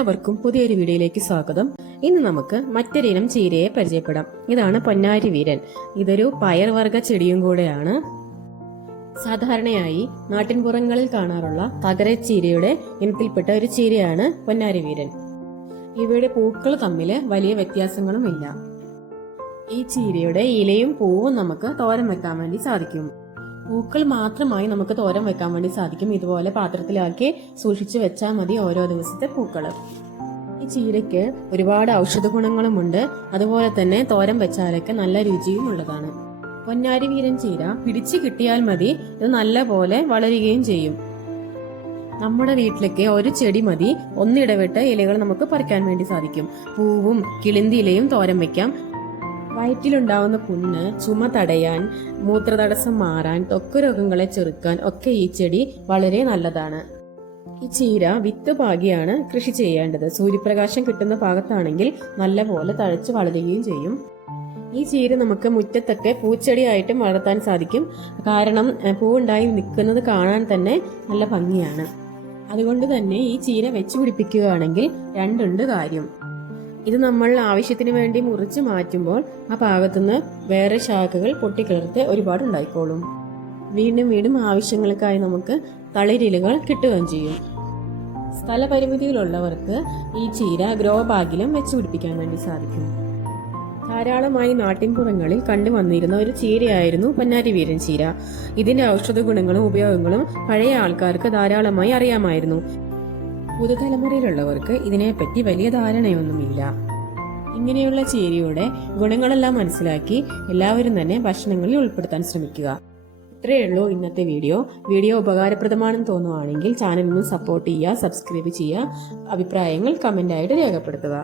എല്ലാവർക്കും പുതിയൊരു വീഡിയോയിലേക്ക് സ്വാഗതം. ഇന്ന് നമുക്ക് മറ്റൊരിനം ചീരയെ പരിചയപ്പെടാം. ഇതാണ് പൊന്നാരി വീരൻ. ഇതൊരു പയർവർഗ ചെടിയും കൂടെയാണ്. സാധാരണയായി നാട്ടിൻപുറങ്ങളിൽ കാണാറുള്ള തകരച്ചീരയുടെ ഇനത്തിൽപ്പെട്ട ഒരു ചീരയാണ് പൊന്നാരി വീരൻ. ഇവയുടെ പൂക്കൾ തമ്മിൽ വലിയ വ്യത്യാസങ്ങളുമില്ല. ഈ ചീരയുടെ ഇലയും പൂവും നമുക്ക് തോരൻ വെക്കാൻ വേണ്ടി സാധിക്കും. പൂക്കൾ മാത്രമായി നമുക്ക് തോരൻ വെക്കാൻ വേണ്ടി സാധിക്കും. ഇതുപോലെ പാത്രത്തിലാക്കി സൂക്ഷിച്ചു വെച്ചാൽ മതി ഓരോ ദിവസത്തെ പൂക്കള്. ഈ ചീരയ്ക്ക് ഒരുപാട് ഔഷധ ഗുണങ്ങളുമുണ്ട്. അതുപോലെ തന്നെ തോരൻ വെച്ചാലൊക്കെ നല്ല രുചിയും ഉള്ളതാണ്. പൊന്നാരി വീരൻ ചീര പിടിച്ചു കിട്ടിയാൽ മതി, ഇത് നല്ല പോലെ വളരുകയും ചെയ്യും. നമ്മുടെ വീട്ടിലേക്ക് ഒരു ചെടി മതി, ഒന്നിടവിട്ട് ഇലകൾ നമുക്ക് പറിക്കാൻ വേണ്ടി സാധിക്കും. പൂവും കിളിന്തി ഇലയും തോരൻ വെക്കാം. വയറ്റിലുണ്ടാവുന്ന പുണ്ണ്, ചുമ തടയാൻ, മൂത്രതടസ്സം മാറാൻ, ത്വക്ക് രോഗങ്ങളെ ചെറുക്കാൻ ഒക്കെ ഈ ചെടി വളരെ നല്ലതാണ്. ഈ ചീര വിത്ത് പാകിയാണ് കൃഷി ചെയ്യേണ്ടത്. സൂര്യപ്രകാശം കിട്ടുന്ന ഭാഗത്താണെങ്കിൽ നല്ല പോലെ തഴച്ചു വളരുകയും ചെയ്യും. ഈ ചീര നമുക്ക് മുറ്റത്തൊക്കെ പൂച്ചെടിയായിട്ടും വളർത്താൻ സാധിക്കും. കാരണം പൂവുണ്ടായി നിൽക്കുന്നത് കാണാൻ തന്നെ നല്ല ഭംഗിയാണ്. അതുകൊണ്ട് തന്നെ ഈ ചീര വെച്ചു പിടിപ്പിക്കുകയാണെങ്കിൽ രണ്ടുണ്ട് കാര്യം. ഇത് നമ്മൾ ആവശ്യത്തിന് വേണ്ടി മുറിച്ച് മാറ്റുമ്പോൾ ആ ഭാഗത്തുനിന്ന് വേറെ ശാഖകൾ പൊട്ടിക്കിളർത്ത് ഒരുപാട് ഉണ്ടായിക്കോളും. വീണ്ടും വീണ്ടും ആവശ്യങ്ങൾക്കായി നമുക്ക് തളിരിലകൾ കിട്ടുകയും ചെയ്യും. സ്ഥലപരിമിതിയിലുള്ളവർക്ക് ഈ ചീര ഗ്രോ ബാഗിലും വെച്ച് പിടിപ്പിക്കാൻ വേണ്ടി സാധിക്കും. ധാരാളമായി നാട്ടിൻപുറങ്ങളിൽ കണ്ടുവന്നിരുന്ന ഒരു ചീരയായിരുന്നു പൊന്നാരി വീരൻ ചീര. ഇതിന്റെ ഔഷധ ഗുണങ്ങളും ഉപയോഗങ്ങളും പഴയ ആൾക്കാർക്ക് ധാരാളമായി അറിയാമായിരുന്നു. പുതുതലമുറയിലുള്ളവർക്ക് ഇതിനെപ്പറ്റി വലിയ ധാരണയൊന്നുമില്ല. ഇങ്ങനെയുള്ള ചീരയുടെ ഗുണങ്ങളെല്ലാം മനസ്സിലാക്കി എല്ലാവരും തന്നെ ഭക്ഷണങ്ങളിൽ ഉൾപ്പെടുത്താൻ ശ്രമിക്കുക. ഇത്രയേ ഉള്ളൂ ഇന്നത്തെ വീഡിയോ ഉപകാരപ്രദമാണെന്ന് തോന്നുവാണെങ്കിൽ ചാനൽ ഒന്ന് സപ്പോർട്ട് ചെയ്യുക, സബ്സ്ക്രൈബ് ചെയ്യുക, അഭിപ്രായങ്ങൾ കമന്റായിട്ട് രേഖപ്പെടുത്തുക.